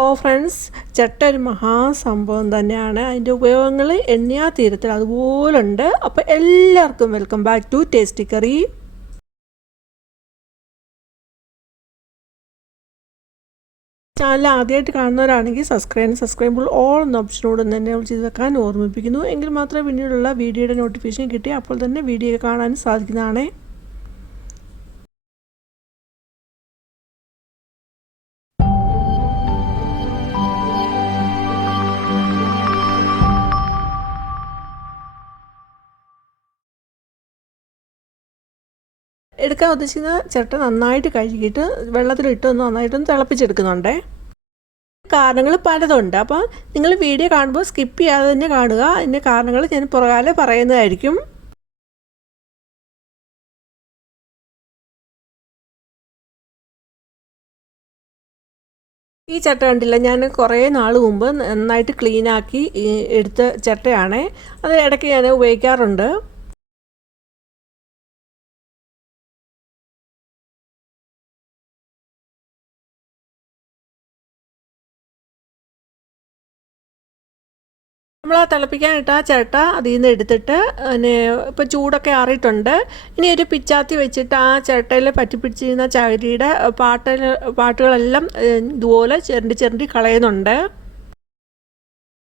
ഓ friends ചട്ട ഒരു മഹാസംഭവം തന്നെയാണ്. അതിന്റെ ഉപയോഗങ്ങൾ എണ്ണിയാ തീരത്തിൽ അതുപോലുണ്ട്. അപ്പോൾ എല്ലാവർക്കും welcome back to tasty curry channel ആദ്യമായിട്ട് കാണുന്നവരാണെങ്കിൽ സബ്സ്ക്രൈബ് സബ്സ്ക്രൈബിൾ ഓൾ എന്ന ഓപ്ഷനോട് തന്നെ ചെയ്ത് വെക്കാൻ ഓർമ്മിപ്പിക്കുന്നു. എങ്കിൽ മാത്രമേ പിന്നീടുള്ള വീഡിയോയുടെ നോട്ടിഫിക്കേഷൻ കിട്ടി. അപ്പോൾ തന്നെ വീഡിയോ കാണാൻ സാധിക്കുന്നതാണ്. എടുക്കാൻ ഉദ്ദേശിക്കുന്ന ചിരട്ട നന്നായിട്ട് കഴുകിയിട്ട് വെള്ളത്തിലിട്ട് ഒന്ന് നന്നായിട്ടൊന്ന് തിളപ്പിച്ചെടുക്കുന്നുണ്ടേ. കാരണങ്ങൾ പലതുണ്ട്. അപ്പോൾ നിങ്ങൾ വീഡിയോ കാണുമ്പോൾ സ്കിപ്പ് ചെയ്യാതെ തന്നെ കാണുക. അതിന്റെ കാരണങ്ങൾ ഞാൻ പുറകാലെ പറയുന്നതായിരിക്കും. ഈ ചട്ട കണ്ടില്ല. ഞാൻ കുറേ നാൾ മുമ്പ് നന്നായിട്ട് ക്ലീനാക്കി എടുത്ത ചട്ടയാണേ അത് ഇടയ്ക്ക് ഞാൻ ഉപയോഗിക്കാറുണ്ട്. തിളപ്പിക്കാനിട്ട് ആ ചിരട്ട അതിൽ നിന്ന് എടുത്തിട്ട് പിന്നെ ഇപ്പോൾ ചൂടൊക്കെ ആറിയിട്ടുണ്ട്. ഇനി ഒരു പിച്ചാത്തി വെച്ചിട്ട് ആ ചിരട്ടയിൽ പറ്റിപ്പിടിച്ചിരുന്ന ചകിരിയുടെ പാട്ട പാട്ടുകളെല്ലാം ഇതുപോലെ ചിരണ്ടി ചിരണ്ടി കളയുന്നുണ്ട്.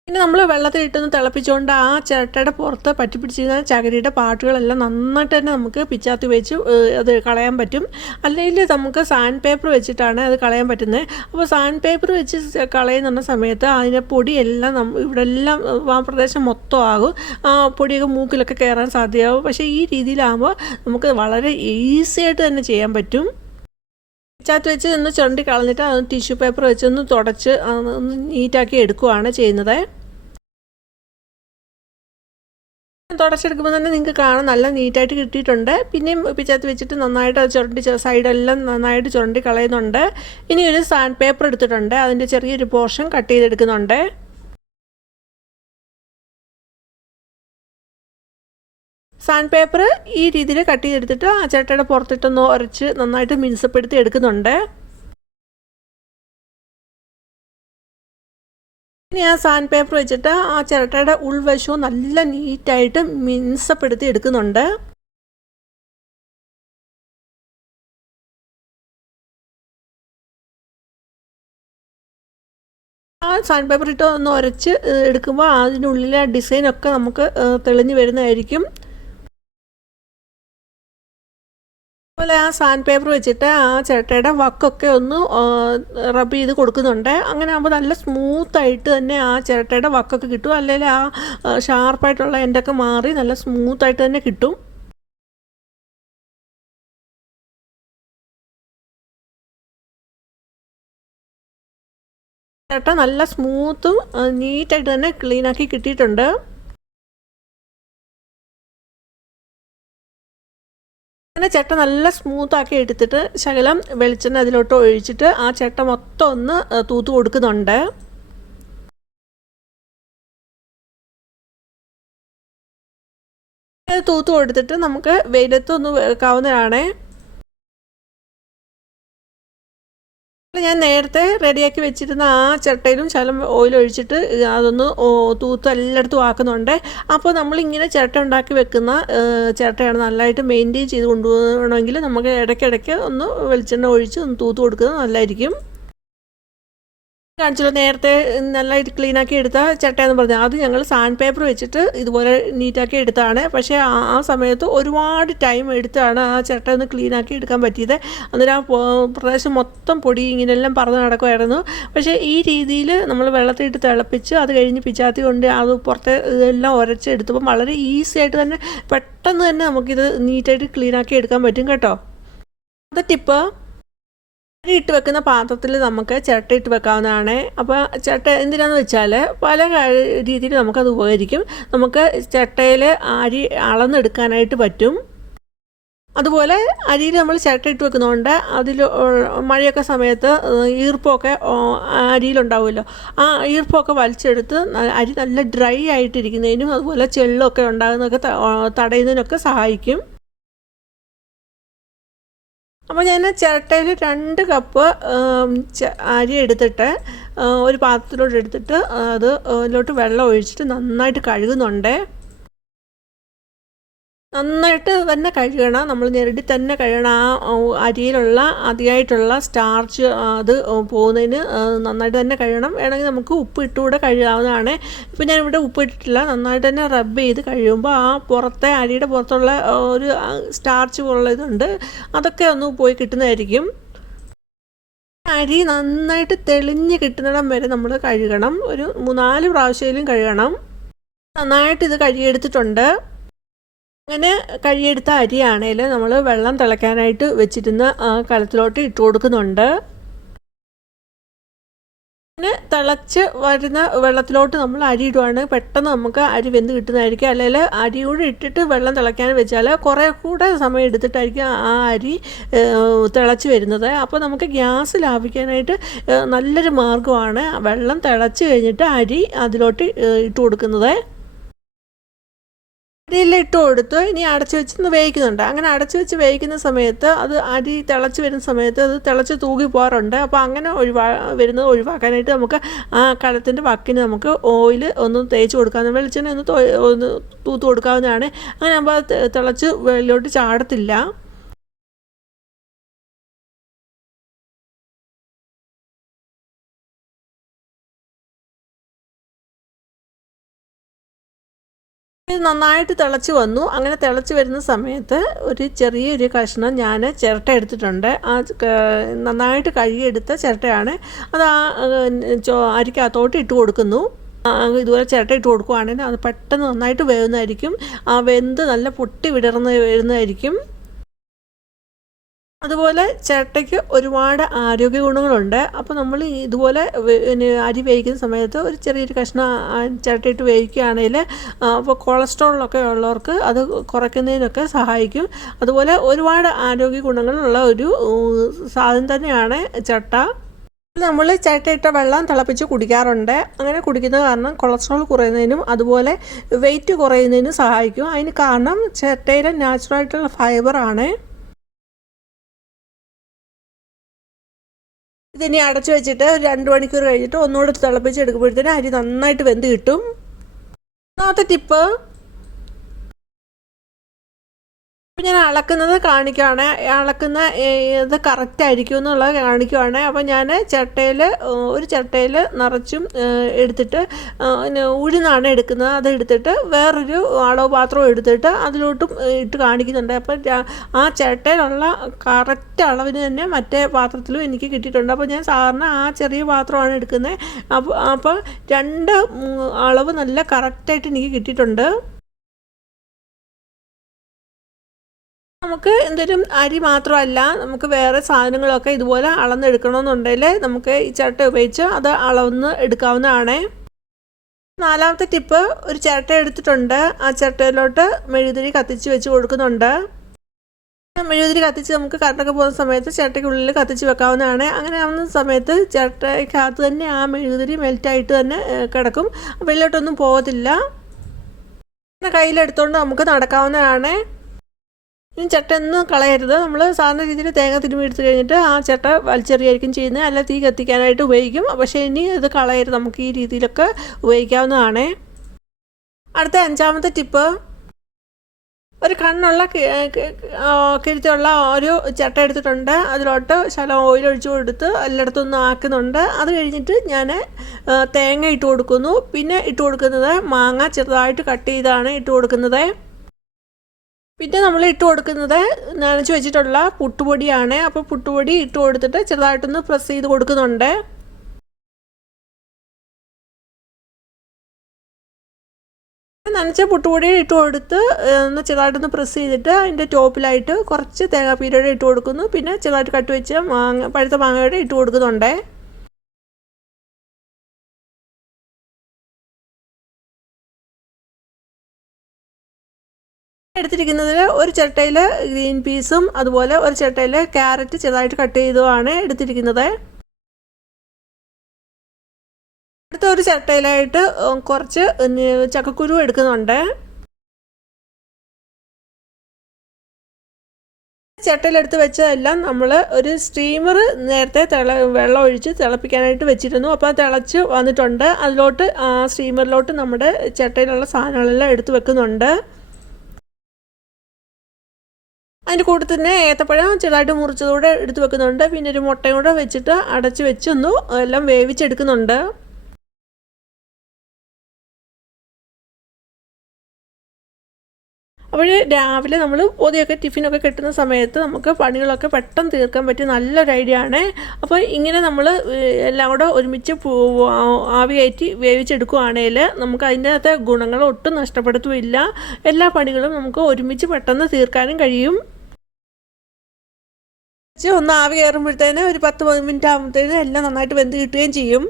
പിന്നെ നമ്മൾ വെള്ളത്തിൽ വെള്ളത്തിലിട്ടൊന്ന് തിളപ്പിച്ചുകൊണ്ട് ആ ചിരട്ടയുടെ പുറത്ത് പറ്റി പിടിച്ചിരുന്ന ചകരിയുടെ പാട്ടുകളെല്ലാം നന്നായിട്ട് തന്നെ നമുക്ക് പിച്ചാത്തി വെച്ച് അത് കളയാൻ പറ്റും. അല്ലെങ്കിൽ നമുക്ക് സാൻഡ് പേപ്പർ വെച്ചിട്ടാണ് അത് കളയാൻ പറ്റുന്നത്. അപ്പോൾ സാൻഡ് പേപ്പർ വെച്ച് കളയുന്ന സമയത്ത് അതിന്റെ പൊടിയെല്ലാം ഇവിടെ എല്ലാം ആ പ്രദേശം മൊത്തം ആകും. ആ പൊടിയൊക്കെ മൂക്കിലൊക്കെ കയറാൻ സാധ്യമാകും പക്ഷേ ഈ രീതിയിലാകുമ്പോൾ നമുക്ക് വളരെ ഈസി ആയിട്ട് തന്നെ ചെയ്യാൻ പറ്റും. ചാത്ത് വെച്ച് ഒന്ന് ചുരണ്ടി കളഞ്ഞിട്ട് ടിഷ്യൂ പേപ്പർ വെച്ചൊന്ന് തുടച്ച് ഒന്ന് നീറ്റാക്കി എടുക്കുകയാണ് ചെയ്യുന്നത്. തുടച്ചെടുക്കുമ്പോൾ തന്നെ നിങ്ങൾക്ക് കാണാൻ നല്ല നീറ്റായിട്ട് കിട്ടിയിട്ടുണ്ട്. പിന്നെയും പിച്ചകത്ത് വെച്ചിട്ട് നന്നായിട്ട് അത് ചുരണ്ടി സൈഡെല്ലാം നന്നായിട്ട് ചുരണ്ടി കളയുന്നുണ്ട്. ഇനി ഒരു സാൻഡ് പേപ്പർ എടുത്തിട്ടുണ്ട്. അതിന്റെ ചെറിയൊരു പോർഷൻ കട്ട് ചെയ്തെടുക്കുന്നുണ്ട്. സാൻഡ് പേപ്പർ ഈ രീതിയിൽ കട്ട് ചെയ്തെടുത്തിട്ട് ആ ചേട്ടയുടെ പുറത്തിട്ടൊന്ന് ഉരച്ച് നന്നായിട്ട് മിനുസപ്പെടുത്തി എടുക്കുന്നുണ്ട്. ഇനി ആ സാൻഡ് പേപ്പർ വെച്ചിട്ട് ആ ചിരട്ടയുടെ ഉൾവശവും നല്ല നീറ്റായിട്ട് മിനുസപ്പെടുത്തി എടുക്കുന്നുണ്ട്. ആ സാൻഡ് പേപ്പർ ഇട്ട് ഒന്ന് ഉരച്ച് എടുക്കുമ്പോൾ അതിനുള്ളിലെ ഡിസൈനൊക്കെ നമുക്ക് തെളിഞ്ഞു വരുന്നതായിരിക്കും. അതുപോലെ ആ സാൻഡ് പേപ്പർ വെച്ചിട്ട് ആ ചേട്ടയുടെ വക്കൊക്കെ ഒന്ന് റബ്ബ് ചെയ്ത് കൊടുക്കുന്നുണ്ട്. അങ്ങനെ ആകുമ്പോൾ നല്ല സ്മൂത്തായിട്ട് തന്നെ ആ ചിരട്ടയുടെ വക്കൊക്കെ കിട്ടും. അല്ലെങ്കിൽ ആ ഷാർപ്പായിട്ടുള്ള എന്റെയൊക്കെ മാറി നല്ല സ്മൂത്തായിട്ട് തന്നെ കിട്ടും. ചേട്ട നല്ല സ്മൂത്തും നീറ്റായിട്ട് തന്നെ ക്ലീനാക്കി കിട്ടിയിട്ടുണ്ട്. അങ്ങനെ ചട്ട നല്ല സ്മൂത്താക്കി എടുത്തിട്ട് ശകലം വെളിച്ചെണ്ണ അതിലോട്ട് ഒഴിച്ചിട്ട് ആ ചട്ട മൊത്തം ഒന്ന് തൂത്ത് കൊടുക്കുന്നുണ്ട്. തൂത്ത് കൊടുത്തിട്ട് നമുക്ക് വെയിലത്തൊന്ന് വെക്കാവുന്നതാണേ. ഞാൻ നേരത്തെ റെഡിയാക്കി വെച്ചിരുന്ന ആ ചട്ടയിലും ശലം ഓയിൽ ഒഴിച്ചിട്ട് അതൊന്ന് തൂത്ത് എല്ലായിടത്തും ആക്കുന്നുണ്ട്. അപ്പോൾ നമ്മളിങ്ങനെ ചിരട്ട ഉണ്ടാക്കി വെക്കുന്ന ചിരട്ടയാണ് നല്ലതായിട്ട് മെയിന്റെയിൻ ചെയ്ത് കൊണ്ടുപോകണമെങ്കിൽ നമുക്ക് ഇടയ്ക്കിടയ്ക്ക് ഒന്ന് വെളിച്ചെണ്ണ ഒഴിച്ച് ഒന്ന് തൂത്ത് കൊടുക്കുന്നത് നല്ലതായിരിക്കും. കാണിച്ചല്ലോ നേരത്തെ നല്ല ക്ലീനാക്കി എടുത്ത ചട്ടയെന്ന് പറഞ്ഞാൽ അത് ഞങ്ങൾ സാൻഡ് പേപ്പർ വെച്ചിട്ട് ഇതുപോലെ നീറ്റാക്കി എടുത്താണ്. പക്ഷേ ആ സമയത്ത് ഒരുപാട് ടൈം എടുത്താണ് ആ ചട്ട ഒന്ന് ക്ലീനാക്കി എടുക്കാൻ പറ്റിയത്. അന്നേരം ആ പ്രദേശം മൊത്തം പൊടി ഇങ്ങനെയെല്ലാം പറന്ന് നടക്കുമായിരുന്നു പക്ഷേ ഈ രീതിയിൽ നമ്മൾ വെള്ളത്തിലിട്ട് തിളപ്പിച്ച് അത് കഴിഞ്ഞ് പിച്ചാത്തി കൊണ്ട് അത് പുറത്തെ ഇതെല്ലാം ഉരച്ചെടുത്തപ്പോൾ വളരെ ഈസി ആയിട്ട് തന്നെ പെട്ടെന്ന് തന്നെ നമുക്കിത് നീറ്റായിട്ട് ക്ലീനാക്കി എടുക്കാൻ പറ്റും കേട്ടോ. അത് ടിപ്പ് ഇട്ട് വെക്കുന്ന പാത്രത്തിൽ നമുക്ക് ചിരട്ട ഇട്ട് വെക്കാവുന്നതാണ്. അപ്പോൾ ചിരട്ട എന്തിനാന്ന് വെച്ചാൽ പല രീതിയിൽ നമുക്കത് ഉപകരിക്കും. നമുക്ക് ചിരട്ടയിൽ അരി അളന്നെടുക്കാനായിട്ട് പറ്റും. അതുപോലെ അരിയിൽ നമ്മൾ ചിരട്ട ഇട്ട് വെക്കുന്നതുകൊണ്ട് അതിൽ മഴയൊക്കെ സമയത്ത് ഈർപ്പമൊക്കെ അരിയിലുണ്ടാവുമല്ലോ. ആ ഈർപ്പമൊക്കെ വലിച്ചെടുത്ത് അരി നല്ല ഡ്രൈ ആയിട്ടിരിക്കുന്നതിനും അതുപോലെ ചെള്ളൊക്കെ ഉണ്ടാകുന്നതൊക്കെ തടയുന്നതിനൊക്കെ സഹായിക്കും. അപ്പോൾ ഞാൻ ചിരട്ടയിൽ രണ്ട് കപ്പ് അരി എടുത്തിട്ട് ഒരു പാത്രത്തിലോട്ട് എടുത്തിട്ട് അത് അതിലോട്ട് വെള്ളം ഒഴിച്ചിട്ട് നന്നായിട്ട് കഴുകുന്നുണ്ട്. നന്നായിട്ട് തന്നെ കഴുകണം. നമ്മൾ ഞെരടി തന്നെ കഴുകണം. ആ അരിയിലുള്ള അതിയായിട്ടുള്ള സ്റ്റാർച്ച് അത് പോകുന്നതിന് നന്നായിട്ട് തന്നെ കഴുകണം. വേണമെങ്കിൽ നമുക്ക് ഉപ്പ് ഇട്ടുകൂടെ കഴുകാവുന്നതാണ്. ഇപ്പം ഞാനിവിടെ ഉപ്പ് ഇട്ടിട്ടില്ല. നന്നായിട്ട് തന്നെ റബ്ബ് ചെയ്ത് കഴിയുമ്പോൾ ആ പുറത്തെ അരിയുടെ പുറത്തുള്ള ഒരു സ്റ്റാർച്ച് പോലുള്ള ഇതുണ്ട്. അതൊക്കെ ഒന്ന് പോയി കിട്ടുന്നതായിരിക്കും. അരി നന്നായിട്ട് തെളിഞ്ഞ് കിട്ടുന്നിടം വരെ നമ്മൾ കഴുകണം. ഒരു മൂന്നാൽ പ്രാവശ്യമെങ്കിലും കഴുകണം. നന്നായിട്ട് ഇത് കഴുകിയെടുത്തിട്ടുണ്ട്. അങ്ങനെ കഴിയെടുത്ത അരിയാണേൽ നമ്മൾ വെള്ളം തിളയ്ക്കാനായിട്ട് വെച്ചിരുന്ന ആ കലത്തിലോട്ട് ഇട്ട് കൊടുക്കുന്നുണ്ട്. പിന്നെ തിളച്ച് വരുന്ന വെള്ളത്തിലോട്ട് നമ്മൾ അരി ഇടുവാണ്. പെട്ടെന്ന് നമുക്ക് അരി വെന്ത് കിട്ടുന്നതായിരിക്കും. അല്ലെങ്കിൽ അരി കൂടി ഇട്ടിട്ട് വെള്ളം തിളയ്ക്കാൻ വെച്ചാൽ കുറേ കൂടെ സമയം എടുത്തിട്ടായിരിക്കും ആ അരി തിളച്ച് വരുന്നത്. അപ്പോൾ നമുക്ക് ഗ്യാസ് ലാഭിക്കാനായിട്ട് നല്ലൊരു മാർഗമാണ് വെള്ളം തിളച്ച് കഴിഞ്ഞിട്ട് അരി അതിലോട്ട് ഇട്ട് കൊടുക്കുന്നത്. അരിയെല്ലാം ഇട്ട് കൊടുത്ത്. ഇനി അടച്ചു വെച്ച് വേവിക്കുന്നുണ്ട്. അങ്ങനെ അടച്ചു വെച്ച് വേവിക്കുന്ന സമയത്ത് അത് അരി തിളച്ച് വരുന്ന സമയത്ത് അത് തിളച്ച് തൂകി പോകാറുണ്ട് അപ്പോൾ അങ്ങനെ ഒഴിവാ വരുന്നത് ഒഴിവാക്കാനായിട്ട് നമുക്ക് ആ കടത്തിന്റെ വക്കിന് നമുക്ക് ഓയിൽ ഒന്ന് തേച്ച് കൊടുക്കാവുന്ന വെളിച്ചെണ്ണ ഒന്ന് ഒന്ന് തൂത്ത് കൊടുക്കാവുന്നതാണ്. അങ്ങനെ ആകുമ്പോൾ അത് തിളച്ച് വെള്ളിലോട്ട് ചാടത്തില്ല. ഇത് നന്നായിട്ട് തിളച്ച് വന്നു. അങ്ങനെ തിളച്ച് വരുന്ന സമയത്ത് ഒരു ചെറിയൊരു കഷ്ണം ഞാൻ ചിരട്ട എടുത്തിട്ടുണ്ട്. ആ നന്നായിട്ട് കഴുകിയെടുത്ത ചിരട്ടയാണ്. അത് ആ അരിക്കകത്തോട്ട് ഇട്ട് കൊടുക്കുന്നു. ഇതുപോലെ ചിരട്ട ഇട്ട് കൊടുക്കുവാണെങ്കിൽ അത് പെട്ടെന്ന് നന്നായിട്ട് വേവുന്നതായിരിക്കും. ആ വെന്ത് നല്ല പൊട്ടി വിടർന്ന് വരുന്നതായിരിക്കും. അതുപോലെ ചിരട്ടയ്ക്ക് ഒരുപാട് ആരോഗ്യ ഗുണങ്ങളുണ്ട്. അപ്പോൾ നമ്മൾ ഇതുപോലെ അരി വേവിക്കുന്ന സമയത്ത് ഒരു ചെറിയൊരു കഷ്ണം ചിരട്ടയിട്ട് വേവിക്കുകയാണെങ്കിൽ അപ്പോൾ കൊളസ്ട്രോളൊക്കെ ഉള്ളവർക്ക് അത് കുറയ്ക്കുന്നതിനൊക്കെ സഹായിക്കും. അതുപോലെ ഒരുപാട് ആരോഗ്യ ഗുണങ്ങളുള്ള ഒരു സാധനം തന്നെയാണ് ചട്ട നമ്മൾ ചിരട്ടയിട്ട വെള്ളം തിളപ്പിച്ച് കുടിക്കാറുണ്ട്. അങ്ങനെ കുടിക്കുന്നത് കാരണം കൊളസ്ട്രോൾ കുറയുന്നതിനും അതുപോലെ വെയിറ്റ് കുറയുന്നതിനും സഹായിക്കും. അതിന് കാരണം ചിരട്ടയിലെ നാച്ചുറലായിട്ടുള്ള ഫൈബറാണ് ഇതിനി അടച്ചു വെച്ചിട്ട് ഒരു രണ്ട് മണിക്കൂർ കഴിഞ്ഞിട്ട് ഒന്നുകൂടെ തിളപ്പിച്ച് എടുക്കുമ്പോഴത്തേനും അരി നന്നായിട്ട് വെന്ത് കിട്ടും. ഒന്നാമത്തെ ടിപ്പ് ഇപ്പം ഞാൻ അളക്കുന്നത് കാണിക്കുകയാണ് അളക്കുന്ന ഇത് കറക്റ്റ് ആയിരിക്കും എന്നുള്ളത് കാണിക്കുകയാണ് അപ്പം ഞാൻ ചട്ടയിൽ ഒരു ചട്ടയിൽ നിറച്ചും എടുത്തിട്ട് ഉഴുന്നാണ് എടുക്കുന്നത്. അത് എടുത്തിട്ട് വേറൊരു അളവ് പാത്രം എടുത്തിട്ട് അതിലോട്ടും ഇട്ട് കാണിക്കുന്നുണ്ട്. അപ്പം ആ ചട്ടയിലുള്ള കറക്റ്റ് അളവിന് തന്നെ മറ്റേ പാത്രത്തിലും എനിക്ക് കിട്ടിയിട്ടുണ്ട്. അപ്പോൾ ഞാൻ സാധാരണ ആ ചെറിയ പാത്രമാണ് എടുക്കുന്നത്. അപ്പോൾ അപ്പം രണ്ട് അളവ് നല്ല കറക്റ്റായിട്ട് എനിക്ക് കിട്ടിയിട്ടുണ്ട്. നമുക്ക് എന്തെങ്കിലും അരി മാത്രമല്ല നമുക്ക് വേറെ സാധനങ്ങളൊക്കെ ഇതുപോലെ അളന്നെടുക്കണമെന്നുണ്ടെങ്കിൽ നമുക്ക് ഈ ചിരട്ട ഉപയോഗിച്ച് അത് അളന്ന് എടുക്കാവുന്നതാണ്. നാലാമത്തെ ടിപ്പ് ഒരു ചിരട്ട എടുത്തിട്ടുണ്ട്. ആ ചിരട്ടയിലോട്ട് മെഴുകുതിരി കത്തിച്ച് വെച്ച് കൊടുക്കുന്നുണ്ട്. മെഴുകുതിരി കത്തിച്ച് നമുക്ക് കറണ്ടൊക്കെ പോകുന്ന സമയത്ത് ചിരട്ടയ്ക്കുള്ളിൽ കത്തിച്ച് വെക്കാവുന്നതാണ്. അങ്ങനെ ആവുന്ന സമയത്ത് ചിരട്ടയ്ക്കകത്ത് തന്നെ ആ മെഴുകുതിരി മെൽറ്റായിട്ട് തന്നെ കിടക്കും. വെള്ളോട്ടൊന്നും പോകത്തില്ല. കയ്യിലെടുത്തുകൊണ്ട് നമുക്ക് നടക്കാവുന്നതാണ്. ഇനി ചട്ട ഒന്നും കളയരുത്. നമ്മൾ സാധാരണ രീതിയിൽ തേങ്ങ തിരുമ്മി എടുത്തു കഴിഞ്ഞിട്ട് ആ ചട്ട വലിച്ചെറിയായിരിക്കും ചെയ്യുന്നത്. അല്ല തീ കത്തിക്കാനായിട്ട് ഉപയോഗിക്കും. പക്ഷേ ഇനി ഇത് കളയരുത്. നമുക്ക് ഈ രീതിയിലൊക്കെ ഉപയോഗിക്കാവുന്നതാണ്. അടുത്ത അഞ്ചാമത്തെ ടിപ്പ്. ഒരു കണ്ണുള്ള കി- കി- കിഴുത്തുള്ള ഒരു ചട്ട എടുത്തിട്ടുണ്ട്. അതിലോട്ട് ശലം ഓയിൽ ഒഴിച്ചു കൊടുത്ത് എല്ലായിടത്തും ഒന്ന് ആക്കുന്നുണ്ട്. അത് കഴിഞ്ഞിട്ട് ഞാൻ തേങ്ങ ഇട്ട് കൊടുക്കുന്നു. പിന്നെ ഇട്ട് കൊടുക്കുന്നത് മാങ്ങ ചെറുതായിട്ട് കട്ട് ചെയ്താണ് ഇട്ട് കൊടുക്കുന്നത്. പിന്നെ നമ്മൾ ഇട്ട് കൊടുക്കുന്നത് നനച്ച് വെച്ചിട്ടുള്ള പുട്ടുപൊടിയാണ്. അപ്പോൾ പുട്ടുപൊടി ഇട്ട് കൊടുത്തിട്ട് ചെറുതായിട്ടൊന്ന് പ്രസ് ചെയ്ത് കൊടുക്കുന്നുണ്ട്. നനച്ച പുട്ടുപൊടി ഇട്ട് കൊടുത്ത് ഒന്ന് ചെറുതായിട്ടൊന്ന് പ്രസ് ചെയ്തിട്ട് അതിന്റെ ടോപ്പിലായിട്ട് കുറച്ച് തേങ്ങാപ്പീരയുടെ ഇട്ട് കൊടുക്കുന്നു. പിന്നെ ചെറുതായിട്ട് കട്ട് വെച്ച് മാങ്ങ പഴുത്ത മാങ്ങയുടെ ഇട്ട് കൊടുക്കുന്നുണ്ട്. എടുത്തിരിക്കുന്നതിൽ ഒരു ചിരട്ടയിൽ ഗ്രീൻ പീസും അതുപോലെ ഒരു ചിരട്ടയിൽ ക്യാരറ്റ് ചെറുതായിട്ട് കട്ട് ചെയ്തുമാണ് എടുത്തിരിക്കുന്നത്. അടുത്ത ഒരു ചിരട്ടയിലായിട്ട് കുറച്ച് ചക്കക്കുരു എടുക്കുന്നുണ്ട്. ചട്ടയിലെടുത്ത് വെച്ചതെല്ലാം നമ്മൾ ഒരു സ്റ്റീമർ നേരത്തെ തിള വെള്ളം ഒഴിച്ച് തിളപ്പിക്കാനായിട്ട് വെച്ചിരുന്നു. അപ്പോൾ തിളച്ച് വന്നിട്ടുണ്ട്. അതിലോട്ട് ആ സ്റ്റീമറിലോട്ട് നമ്മുടെ ചട്ടയിലുള്ള സാധനങ്ങളെല്ലാം എടുത്ത് വെക്കുന്നുണ്ട്. അതിന്റെ കൂടെ തന്നെ ഏത്തപ്പഴം ചെറുതായിട്ട് മുറിച്ചതോടെ എടുത്ത് വെക്കുന്നുണ്ട്. പിന്നെ ഒരു മുട്ടയും കൂടെ വെച്ചിട്ട് അടച്ച് വെച്ചൊന്നു എല്ലാം വേവിച്ചെടുക്കുന്നുണ്ട്. അപ്പോൾ രാവിലെ നമ്മൾ പൊതിയൊക്കെ ടിഫിനൊക്കെ കെട്ടുന്ന സമയത്ത് നമുക്ക് പണികളൊക്കെ പെട്ടെന്ന് തീർക്കാൻ പറ്റിയ നല്ലൊരു ഐഡിയ ആണ്. അപ്പോൾ ഇങ്ങനെ നമ്മൾ എല്ലാം കൂടെ ഒരുമിച്ച് ആവി കയറ്റി വേവിച്ചെടുക്കുകയാണെങ്കിൽ നമുക്ക് അതിന്റെ അകത്തെ ഒട്ടും നഷ്ടപ്പെടുത്തുമില്ല എല്ലാ പണികളും നമുക്ക് ഒരുമിച്ച് പെട്ടെന്ന് തീർക്കാനും കഴിയും. ഒന്ന് ആവി കയറുമ്പോഴത്തേന് ഒരു പത്ത് മിനിറ്റ് ആകുമ്പോഴത്തേന് എല്ലാം നന്നായിട്ട് വെന്ത് കിട്ടുകയും ചെയ്യും.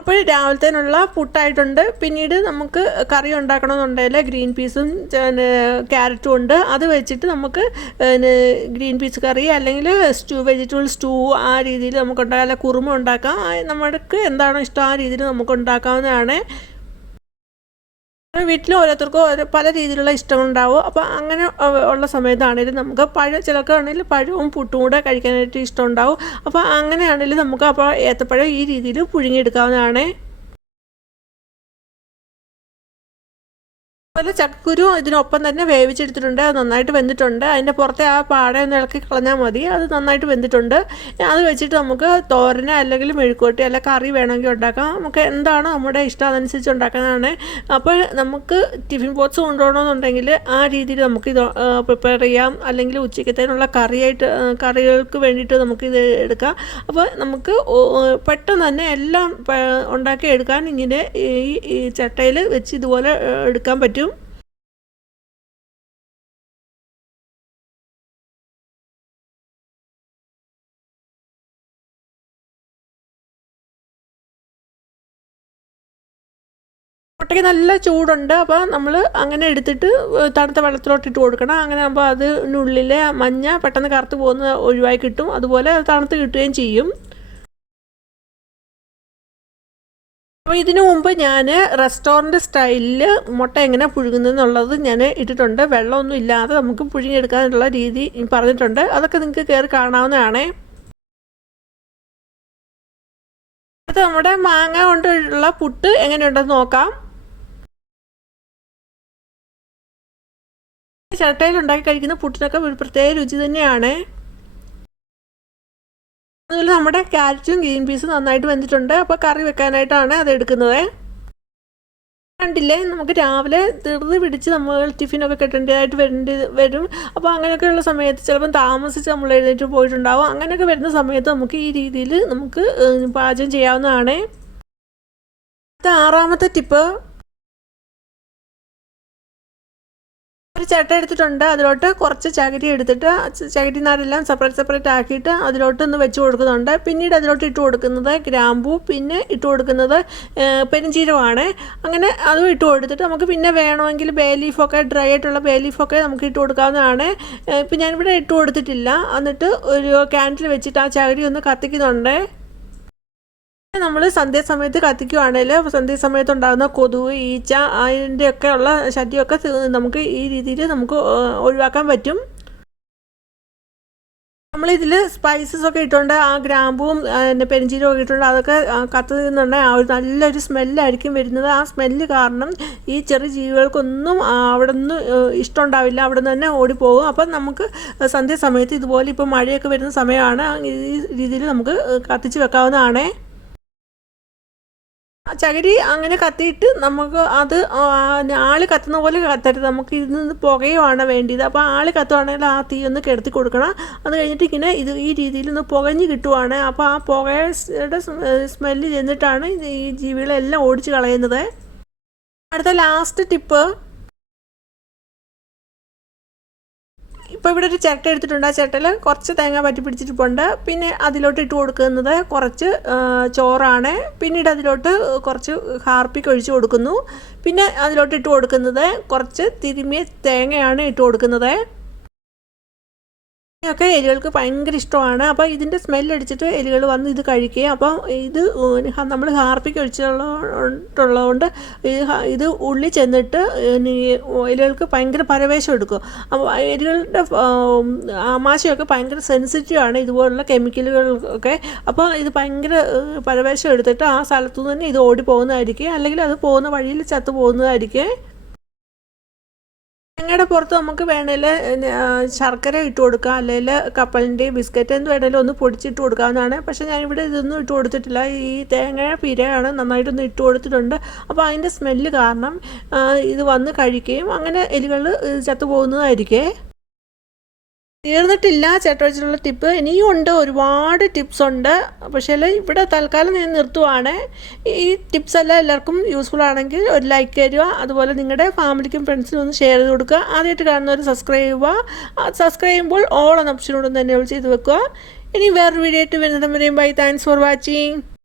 അപ്പോൾ രാവിലത്തേനുള്ള പുട്ടായിട്ടുണ്ട്. പിന്നീട് നമുക്ക് കറി ഉണ്ടാക്കണമെന്നുണ്ടെങ്കിൽ ഗ്രീൻ പീസും ക്യാരറ്റും ഉണ്ട്. അത് വെച്ചിട്ട് നമുക്ക് ഗ്രീൻ പീസ് കറി അല്ലെങ്കിൽ സ്റ്റൂ വെജിറ്റബിൾ സ്റ്റൂ ആ രീതിയിൽ നമുക്ക് ഉണ്ടാക്കാം. കുറുമ ഉണ്ടാക്കാം. നമ്മൾക്ക് എന്താണോ ഇഷ്ടം ആ രീതിയിൽ നമുക്ക് ഉണ്ടാക്കാവുന്നതാണ്. വീട്ടിൽ ഓരോരുത്തർക്കും ഓരോ പല രീതിയിലുള്ള ഇഷ്ടമുണ്ടാവും അപ്പോൾ അങ്ങനെ ഉള്ള സമയത്താണേലും നമുക്ക് പഴം ചിലർക്കാണെങ്കിൽ പഴവും പുട്ടും കൂടെ കഴിക്കാനായിട്ട് ഇഷ്ടമുണ്ടാവും. അപ്പോൾ അങ്ങനെയാണെങ്കിലും നമുക്ക് അപ്പോൾ ഏത്തപ്പഴം ഈ രീതിയിൽ പുഴുങ്ങിയെടുക്കാവുന്നതാണ്. അതുപോലെ ചക്കക്കുരു ഇതിനൊപ്പം തന്നെ വേവിച്ചെടുത്തിട്ടുണ്ട്. അത് നന്നായിട്ട് വെന്തിട്ടുണ്ട്. അതിന്റെ പുറത്തെ ആ പാട ഒന്ന് ഇളക്കി കളഞ്ഞാൽ മതി. അത് നന്നായിട്ട് വെന്തിട്ടുണ്ട്. അത് വെച്ചിട്ട് നമുക്ക് തോരന അല്ലെങ്കിൽ മെഴുക്കോട്ടി അല്ലെങ്കിൽ കറി വേണമെങ്കിൽ ഉണ്ടാക്കാം. നമുക്ക് എന്താണ് നമ്മുടെ ഇഷ്ടം അതനുസരിച്ച് ഉണ്ടാക്കുന്നതാണ് അപ്പോൾ നമുക്ക് ടിഫിൻ ബോക്സ് കൊണ്ടുപോകണമെന്നുണ്ടെങ്കിൽ ആ രീതിയിൽ നമുക്ക് ഇത് പ്രിപ്പയർ ചെയ്യാം. അല്ലെങ്കിൽ ഉച്ചക്കത്തേനുള്ള കറിയായിട്ട് കറികൾക്ക് വേണ്ടിയിട്ട് നമുക്ക് ഇത് എടുക്കാം. അപ്പോൾ നമുക്ക് പെട്ടെന്ന് തന്നെ എല്ലാം ഉണ്ടാക്കി എടുക്കാൻ ഇങ്ങനെ ഈ ചട്ടയിൽ വെച്ച് ഇതുപോലെ എടുക്കാൻ പറ്റും. മുട്ടയ്ക്ക് നല്ല ചൂടുണ്ട്. അപ്പോൾ നമ്മൾ അങ്ങനെ എടുത്തിട്ട് തണുത്ത വെള്ളത്തിലോട്ട് ഇട്ട് കൊടുക്കണം. അങ്ങനെ ആകുമ്പോൾ അതിനുള്ളിലെ മഞ്ഞ പെട്ടെന്ന് കറുത്ത് പോകുന്ന ഒഴിവായി കിട്ടും. അതുപോലെ അത് തണുത്ത് കിട്ടുകയും ചെയ്യും. അപ്പോൾ ഇതിനു മുമ്പ് ഞാൻ റെസ്റ്റോറന്റ് സ്റ്റൈലിൽ മുട്ട എങ്ങനെ പുഴുങ്ങുന്നതെന്നുള്ളത് ഞാൻ ഇട്ടിട്ടുണ്ട്. വെള്ളമൊന്നും ഇല്ലാതെ നമുക്ക് പുഴുങ്ങിയെടുക്കാനുള്ള രീതി പറഞ്ഞിട്ടുണ്ട്. അതൊക്കെ നിങ്ങൾക്ക് കയറി കാണാവുന്നതാണേ. അത് നമ്മുടെ മാങ്ങ കൊണ്ടുള്ള പുട്ട് എങ്ങനെയുണ്ടെന്ന് നോക്കാം. ചട്ടയിൽ ഉണ്ടാക്കി കഴിക്കുന്ന പുട്ടിനൊക്കെ ഒരു പ്രത്യേക രുചി തന്നെയാണ്. അതുപോലെ നമ്മുടെ ക്യാരറ്റും ഗ്രീൻ പീസും നന്നായിട്ട് വെന്തിട്ടുണ്ട്. അപ്പോൾ കറി വെക്കാനായിട്ടാണ് അത് എടുക്കുന്നത്. കണ്ടില്ലേ? നമുക്ക് രാവിലെ ധൃതി പിടിച്ച് നമ്മൾ ടിഫിനൊക്കെ കെട്ടേണ്ടതായിട്ട് വരേണ്ടി വരും. അപ്പോൾ അങ്ങനെയൊക്കെയുള്ള സമയത്ത് ചിലപ്പം താമസിച്ച് നമ്മൾ എഴുന്നേറ്റ് പോയിട്ടുണ്ടാവും. അങ്ങനെയൊക്കെ വരുന്ന സമയത്ത് നമുക്ക് ഈ രീതിയിൽ നമുക്ക് പാചകം ചെയ്യാവുന്നതാണ്. അടുത്ത ആറാമത്തെ ടിപ്പ് ഒരു ചട്ട എടുത്തിട്ടുണ്ട്. അതിലോട്ട് കുറച്ച് ചകിരി എടുത്തിട്ട് ചകിരി നാരെല്ലാം സെപ്പറേറ്റ് സെപ്പറേറ്റ് ആക്കിയിട്ട് അതിലോട്ട് ഒന്ന് വെച്ച് കൊടുക്കുന്നുണ്ട്. പിന്നീട് അതിലോട്ട് ഇട്ട് കൊടുക്കുന്നത് ഗ്രാമ്പൂ പിന്നെ ഇട്ട് കൊടുക്കുന്നത് പെരുംജീരമാണ് അങ്ങനെ അതും ഇട്ട് കൊടുത്തിട്ട് നമുക്ക് പിന്നെ വേണമെങ്കിൽ ബേ ലീഫൊക്കെ ഡ്രൈ ആയിട്ടുള്ള ബേ ലീഫൊക്കെ നമുക്ക് ഇട്ട് കൊടുക്കാവുന്നതാണ്. ഇപ്പം ഞാനിവിടെ ഇട്ട് കൊടുത്തിട്ടില്ല. എന്നിട്ട് ഒരു ക്യാൻഡിൽ വെച്ചിട്ട് ആ ചകിരി ഒന്ന് കത്തിക്കുന്നുണ്ട്. നമ്മൾ സന്ധ്യാസമയത്ത് കത്തിക്കുവാണെങ്കിൽ സന്ധ്യാസമയത്ത് ഉണ്ടാകുന്ന കൊതുക് ഈച്ച അതിന്റെയൊക്കെ ഉള്ള ശല്യമൊക്കെ നമുക്ക് ഈ രീതിയിൽ നമുക്ക് ഒഴിവാക്കാൻ പറ്റും. നമ്മളിതിൽ സ്പൈസസ് ഒക്കെ ഇട്ടുകൊണ്ട് ആ ഗ്രാമ്പും പിന്നെ പെരിഞ്ചീരവും ഇട്ടുകൊണ്ട് അതൊക്കെ കത്തുന്നുണ്ടെങ്കിൽ ആ ഒരു നല്ലൊരു സ്മെല്ലായിരിക്കും വരുന്നത്. ആ സ്മെല്ല് കാരണം ഈ ചെറിയ ജീവികൾക്കൊന്നും അവിടെ നിന്ന് ഇഷ്ടമുണ്ടാവില്ല. അവിടെ നിന്ന് തന്നെ ഓടിപ്പോകും. അപ്പം നമുക്ക് സന്ധ്യാസമയത്ത് ഇതുപോലെ ഇപ്പോൾ മഴയൊക്കെ വരുന്ന സമയമാണ് ഈ രീതിയിൽ നമുക്ക് കത്തിച്ച് വെക്കാവുന്നതാണേ. ചകിരി അങ്ങനെ കത്തിയിട്ട് നമുക്ക് അത് ആൾ കത്തുന്ന പോലെ കത്തരുത്. നമുക്ക് ഇതിൽ നിന്ന് പുകയുമാണ് വേണ്ടിയത്. അപ്പോൾ ആൾ കത്തുവാണെങ്കിൽ ആ തീ ഒന്ന് കിടത്തി കൊടുക്കണം. അത് കഴിഞ്ഞിട്ട് ഇങ്ങനെ ഇത് ഈ രീതിയിൽ ഒന്ന് പുകഞ്ഞ് കിട്ടുവാണ്. അപ്പോൾ ആ പുകയുടെ സ്മെല്ല് ചെന്നിട്ടാണ് ഈ ജീവികളെല്ലാം ഓടിച്ച് കളയുന്നത്. അടുത്ത ലാസ്റ്റ് ടിപ്പ്. ഇപ്പോൾ ഇവിടെ ഒരു ചിരട്ട എടുത്തിട്ടുണ്ട്. ആ ചിരട്ടയിൽ കുറച്ച് തേങ്ങ പറ്റി പിടിച്ചിട്ടുണ്ട് പിന്നെ അതിലോട്ട് ഇട്ട് കൊടുക്കുന്നത് കുറച്ച് ചോറാണ്. പിന്നീട് അതിലോട്ട് കുറച്ച് ഹാർപ്പിക്ക് ഒഴിച്ച് കൊടുക്കുന്നു. പിന്നെ അതിലോട്ട് ഇട്ട് കൊടുക്കുന്നത് കുറച്ച് തിരുമിയ തേങ്ങയാണ് ഇട്ട് കൊടുക്കുന്നത്. ഒക്കെ എലികൾക്ക് ഭയങ്കര ഇഷ്ടമാണ്. അപ്പോൾ ഇതിന്റെ സ്മെല്ലടിച്ചിട്ട് എലികൾ വന്ന് ഇത് കഴിക്കുകയും അപ്പം ഇത് നമ്മൾ ഹാർപ്പിക്ക് ഒഴിച്ചുള്ളതുകൊണ്ട് ഇത് ഉള്ളി ചെന്നിട്ട് എലികൾക്ക് ഭയങ്കര പരവേശം എടുക്കും. അപ്പോൾ എലികളുടെ ആമാശയൊക്കെ ഭയങ്കര സെൻസിറ്റീവ് ആണ് ഇതുപോലുള്ള കെമിക്കലുകൾക്കൊക്കെ അപ്പോൾ ഇത് ഭയങ്കര പരവേശം എടുത്തിട്ട് ആ സ്ഥലത്തു നിന്ന് ഇത് ഓടി പോകുന്നതായിരിക്കും അല്ലെങ്കിൽ അത് പോകുന്ന വഴിയിൽ ചത്തു പോകുന്നതായിരിക്കും തേങ്ങയുടെ പുറത്ത് നമുക്ക് വേണേൽ ശർക്കര ഇട്ട് കൊടുക്കാം അല്ലെങ്കിൽ കപ്പലിന്റെ ബിസ്ക്കറ്റ് എന്ത് വേണേലും ഒന്ന് പൊടിച്ചിട്ട് കൊടുക്കാവുന്നതാണ്. പക്ഷേ ഞാനിവിടെ ഇതൊന്നും ഇട്ട് കൊടുത്തിട്ടില്ല. ഈ തേങ്ങ പിരയാണ് നന്നായിട്ടൊന്ന് ഇട്ട് കൊടുത്തിട്ടുണ്ട്. അപ്പോൾ അതിന്റെ സ്മെല്ല് കാരണം ഇത് വന്ന് കഴിക്കുകയും അങ്ങനെ എലികൾ ചത്തു പോകുന്നതായിരിക്കേ തീർന്നിട്ടില്ല. ചേട്ടവച്ചിട്ടുള്ള ടിപ്പ് ഇനിയും ഉണ്ട് ഒരുപാട് ടിപ്സ് ഉണ്ട്. പക്ഷേ ഇവിടെ തൽക്കാലം ഞാൻ നിർത്തുവാണ്. ഈ ടിപ്സ് എല്ലാം എല്ലാവർക്കും യൂസ്ഫുൾ ആണെങ്കിൽ ഒരു ലൈക്ക് തരിക അതുപോലെ നിങ്ങളുടെ ഫാമിലിക്കും ഫ്രണ്ട്സിനും ഒന്ന് ഷെയർ ചെയ്ത് കൊടുക്കുക. ആദ്യമായിട്ട് കാണുന്നവർ സബ്സ്ക്രൈബ് ചെയ്യുക. സബ്സ്ക്രൈബ് ചെയ്യുമ്പോൾ ഓൾ എന്ന ഓപ്ഷനോട് തന്നെ ചെയ്ത് വെക്കുക. ഇനി വേറൊരു വീഡിയോ ആയിട്ട് വരുന്നതും വരെയും ബൈ താങ്ക്സ് ഫോർ വാച്ചിങ്